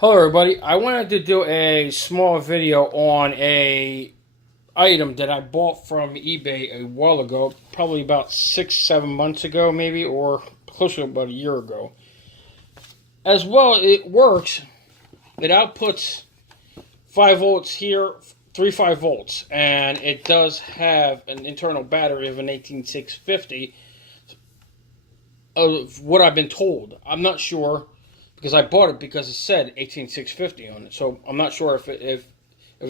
Hello everybody, I wanted to do a small video on a item that I bought from eBay a while ago, probably about 6-7 months ago maybe, or close to about a year ago. As well, it works. It outputs 5 volts here, 5 volts, and it does have an internal battery of an 18650 of what I've been told. I'm not sure because I bought it because it said 18650 on it. So I'm not sure if it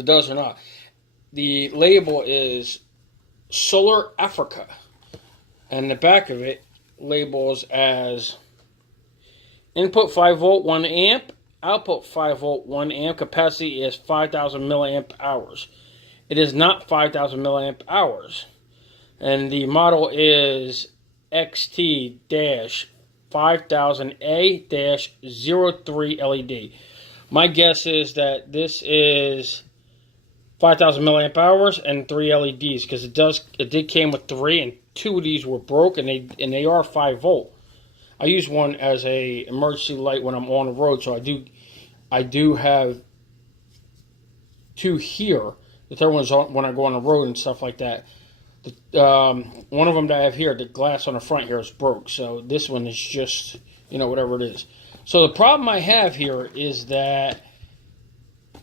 does or not. The label is Solar Africa, and the back of it labels as input 5 volt 1 amp, output 5 volt 1 amp, capacity is 5000 milliamp hours. It is not 5000 milliamp hours, and the model is XT-5000A-03 LED. My guess is that this is 5000 milliamp hours and 3 LEDs, because it did came with 3, and 2 of these were broke, and they are 5 volt. I use one as a emergency light when I'm on the road, so I do have 2 here. The third one's on when I go on the road and stuff like that. One of them that I have here, the glass on the front here is broke, so this one is just, whatever it is. So the problem I have here is that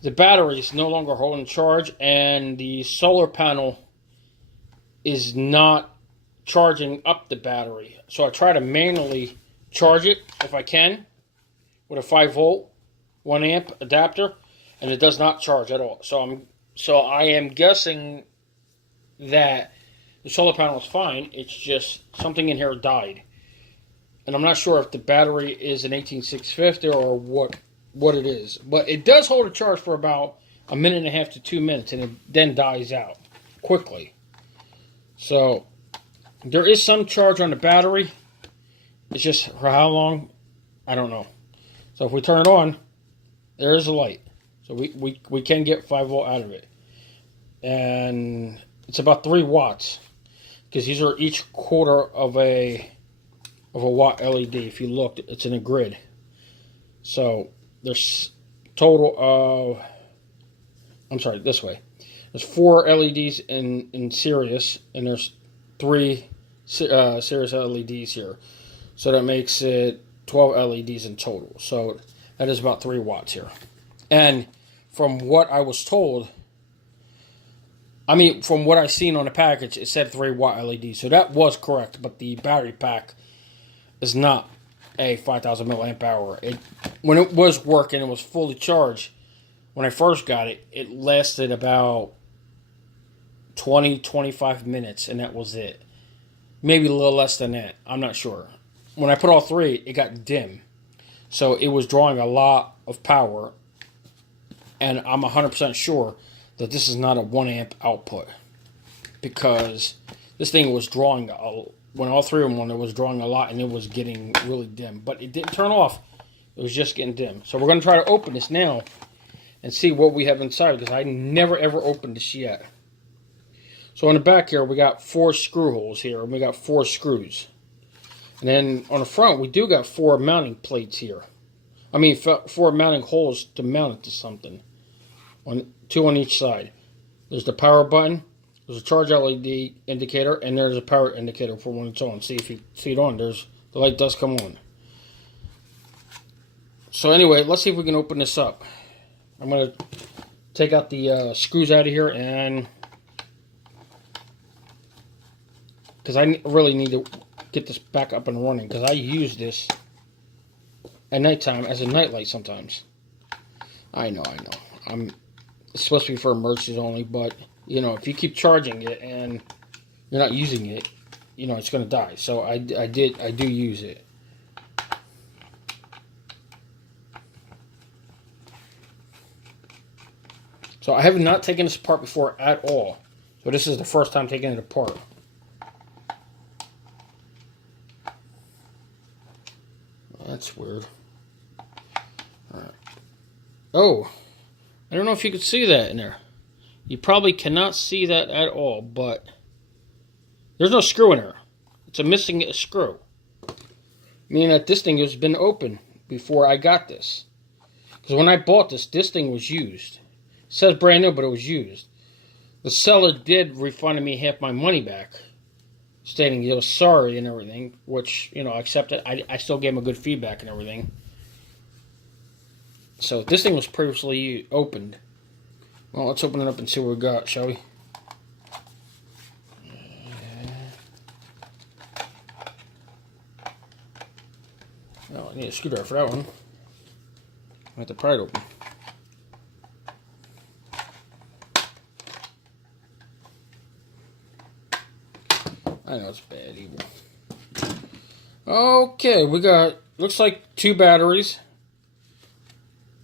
the battery is no longer holding charge, and the solar panel is not charging up the battery. So I try to manually charge it if I can with a 5 volt 1 amp adapter, and it does not charge at all. So I am guessing that the solar panel is fine. It's just something in here died, and I'm not sure if the battery is an 18650 or what it is. But it does hold a charge for about a minute and a half to 2 minutes, and it then dies out quickly. So there is some charge on the battery. It's just for how long, I don't know. So if we turn it on, there is a light. So we can get 5 volt out of it, and it's about 3 watts. Because these are each quarter of a watt LED. If you look, it's in a grid. So there's total of, I'm sorry, this way. There's 4 LEDs in Sirius, and there's 3 Sirius LEDs here. So that makes it 12 LEDs in total. So that is about 3 watts here. And from what I was told, from what I seen on the package, it said 3 watt LED, so that was correct. But the battery pack is not a 5000 milliamp hour. When it was working, it was fully charged. When I first got it, it lasted about 20-25 minutes, and that was it. Maybe a little less than that. I'm not sure. When I put all 3, it got dim, so it was drawing a lot of power, and I'm 100% sure that this is not a 1 amp output, because this thing was drawing, when all 3 of them went, it was drawing a lot, and it was getting really dim. But it didn't turn off. It was just getting dim. So we're going to try to open this now and see what we have inside, because I never ever opened this yet. So on the back here, we got 4 screw holes here, and we got 4 screws. And then on the front, we do got 4 mounting plates here. 4 mounting holes to mount it to something. 2 on each side. There's the power button, there's a charge LED indicator, and there's a power indicator for when it's on. See if you see it on. The light does come on. So anyway, let's see if we can open this up. I'm going to take out the screws out of here, and because I really need to get this back up and running, because I use this at nighttime as a nightlight sometimes. I know. It's supposed to be for emergencies only, but if you keep charging it and you're not using it, it's going to die. So I do use it. So I have not taken this apart before at all. So this is the first time taking it apart. That's weird. All right. Oh, I don't know if you could see that in there. You probably cannot see that at all, but there's no screw in there. It's missing a screw. Meaning that this thing has been open before I got this. Because when I bought this thing was used. It says brand new, but it was used. The seller did refund me half my money back, stating he was sorry and everything, which, I accepted. I still gave him a good feedback and everything. So this thing was previously opened. Well, let's open it up and see what we got, shall we? Oh, I need a screwdriver for that one. I have to pry it open. I know it's bad, evil. Okay, we got, looks like 2 batteries.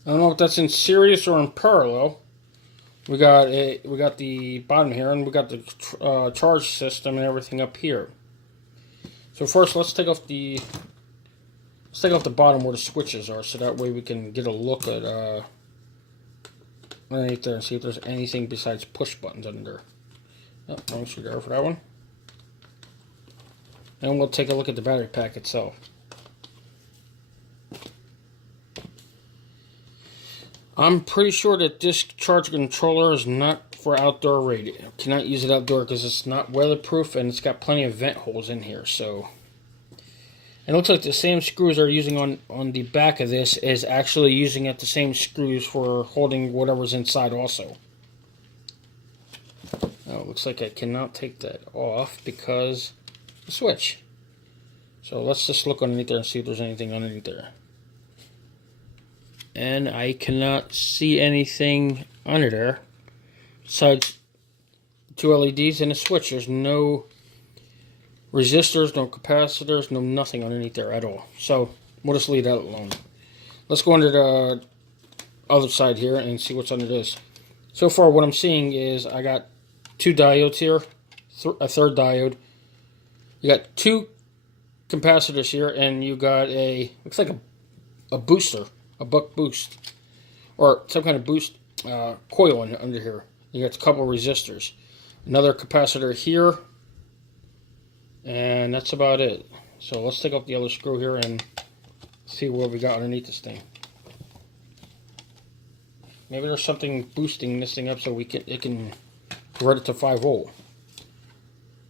I don't know if that's in series or in parallel. We got the bottom here, and we got the charge system and everything up here. So first, let's take off the bottom where the switches are, so that way we can get a look at underneath there and see if there's anything besides push buttons under there. Oh, wrong screwdriver for that one. And we'll take a look at the battery pack itself. I'm pretty sure that this charge controller is not for outdoor radio. Cannot use it outdoor because it's not weatherproof and it's got plenty of vent holes in here. So it looks like the same screws they're using on the back of this is actually using the same screws for holding whatever's inside also. Now it looks like I cannot take that off because the switch. So let's just look underneath there and see if there's anything underneath there. And I cannot see anything under there besides 2 LEDs and a switch. There's no resistors, no capacitors, no nothing underneath there at all. So we'll just leave that alone. Let's go under the other side here and see what's under this. So far what I'm seeing is I got 2 diodes here, a third diode. You got 2 capacitors here, and you got looks like a booster, a buck boost, or some kind of boost coil under here. You got a couple resistors, another capacitor here, and that's about it. So let's take off the other screw here and see what we got underneath this thing. Maybe there's something boosting this thing up so it can convert it to 5 volt.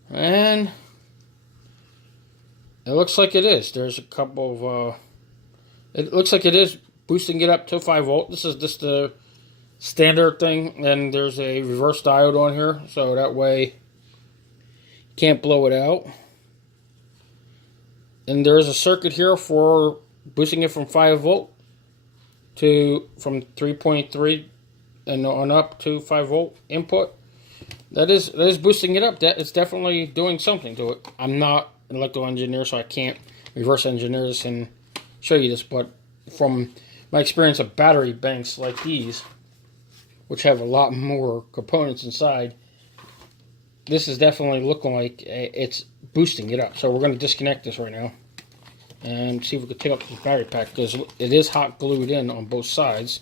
And it looks like it is. There's a couple of it looks like it is boosting it up to 5 volt. This is just the standard thing, and there's a reverse diode on here, so that way you can't blow it out. And there is a circuit here for boosting it from 5 volt from 3.3 and on up to 5 volt input. That is boosting it up. That it's definitely doing something to it. I'm not an electrical engineer, so I can't reverse engineer this and show you this, but from my experience of battery banks like these, which have a lot more components inside, this is definitely looking like it's boosting it up. So we're going to disconnect this right now and see if we can take up the battery pack, because it is hot glued in on both sides.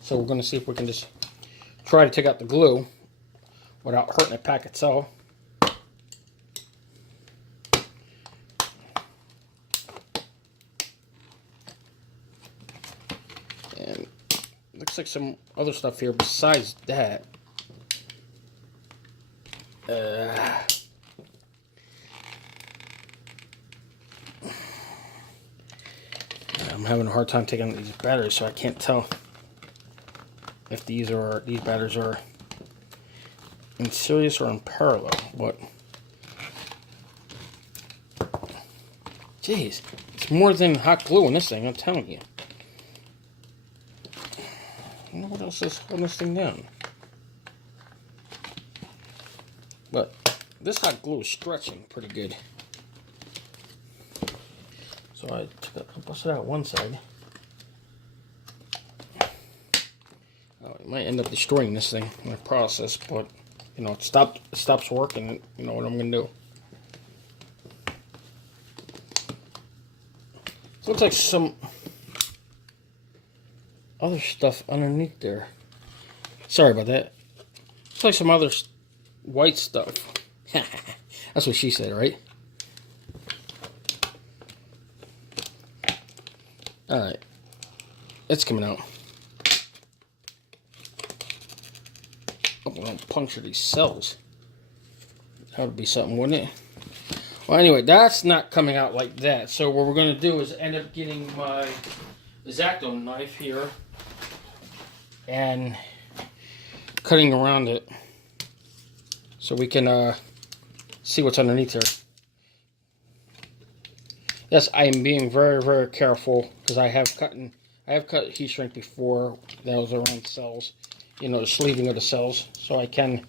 So we're going to see if we can just try to take out the glue without hurting the pack itself. And looks like some other stuff here besides that. I'm having a hard time taking out these batteries, so I can't tell if these batteries are in series or in parallel. But jeez, it's more than hot glue in this thing, I'm telling you. I don't know what else is holding this thing down. But this hot glue is stretching pretty good. So I busted out one side. Oh, it might end up destroying this thing in the process, but you know, it stops working. You know what I'm gonna do. So it looks like some other stuff underneath there. Sorry about that. Looks like some other white stuff. That's what she said, right? Alright. It's coming out. Hope I don't puncture these cells. That would be something, wouldn't it? Well, anyway, that's not coming out like that. So what we're going to do is end up getting my X-Acto knife here and cutting around it so we can see what's underneath here. Yes, I am being very, very careful because I have cut heat shrink before that was around cells, you know, the sleeving of the cells, so I can,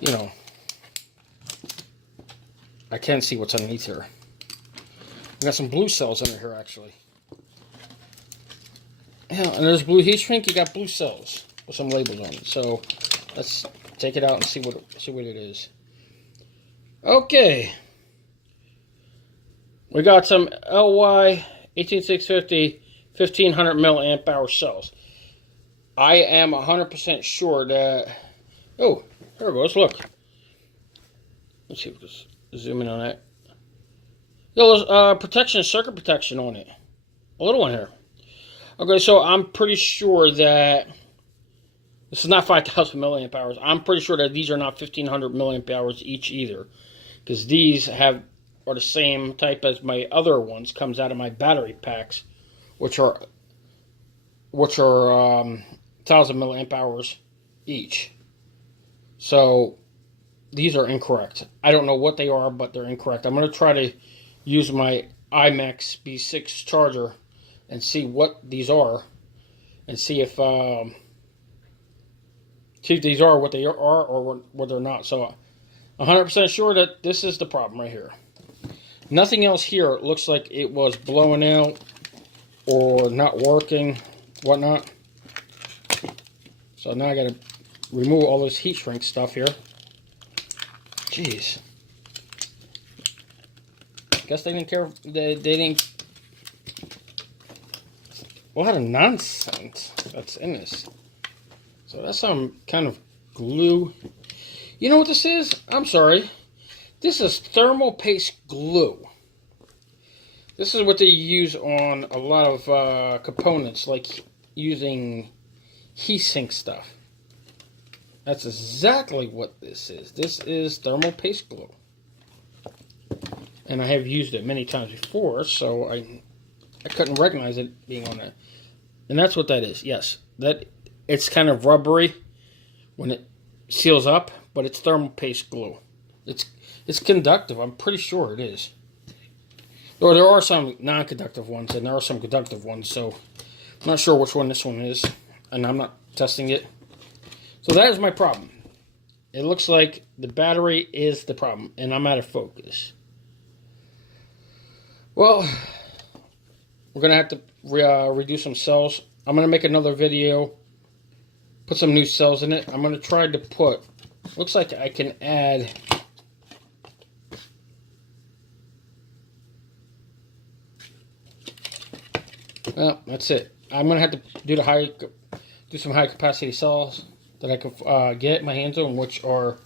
you know, I can see what's underneath here. We got some blue cells under here, actually. Yeah, and there's blue heat shrink. You got blue cells with some labels on it. So let's take it out and see what it is. Okay, we got some LY 18650 1500 milliamp hour cells. I am 100% sure that. Oh, there it goes. Look. Let's see if we can zoom in on that. Yo, there's protection, circuit protection on it. A little one here. Okay, so I'm pretty sure that this is not 5,000 milliamp hours. I'm pretty sure that these are not 1,500 milliamp hours each either, because these are the same type as my other ones. Comes out of my battery packs, which are 1,000 milliamp hours each. So these are incorrect. I don't know what they are, but they're incorrect. I'm going to try to use my IMAX B6 charger and see what these are, and see if these are what they are or what they're not. So I'm 100% sure that this is the problem right here. Nothing else here looks like it was blowing out or not working, whatnot. So now I got to remove all this heat shrink stuff here. Jeez. Guess they didn't care. They didn't. A lot of nonsense that's in this. So that's some kind of glue. You know what this is? I'm sorry. This is thermal paste glue. This is what they use on a lot of components, like using heat sink stuff. That's exactly what this is. This is thermal paste glue. And I have used it many times before, so I couldn't recognize it being on that. And that's what that is. Yes, that it's kind of rubbery when it seals up, but it's thermal paste glue. It's conductive. I'm pretty sure it is. Or there are some non-conductive ones, and there are some conductive ones, so I'm not sure which one this one is, and I'm not testing it. So that is my problem. It looks like the battery is the problem, and I'm out of focus. Well, we're going to have to reduce some cells. I'm going to make another video, put some new cells in it. I'm going to try to put, looks like I can add, well, that's it. I'm going to have to do some high capacity cells that I could get my hands on, which are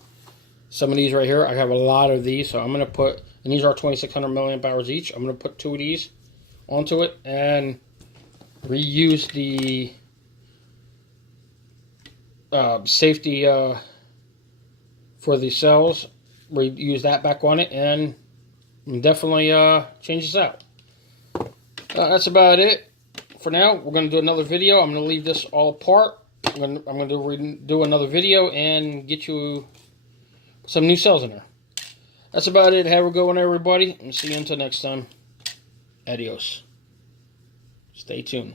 some of these right here. I have a lot of these, so I'm going to put, and these are 2,600 milliamp hours each. I'm going to put 2 of these onto it and reuse the safety for the cells. Reuse that back on it and definitely change this out. That's about it for now. We're going to do another video. I'm going to leave this all apart. I'm going to do another video and get you some new cells in there. That's about it. Have a good one, everybody, and see you until next time. Adios. Stay tuned.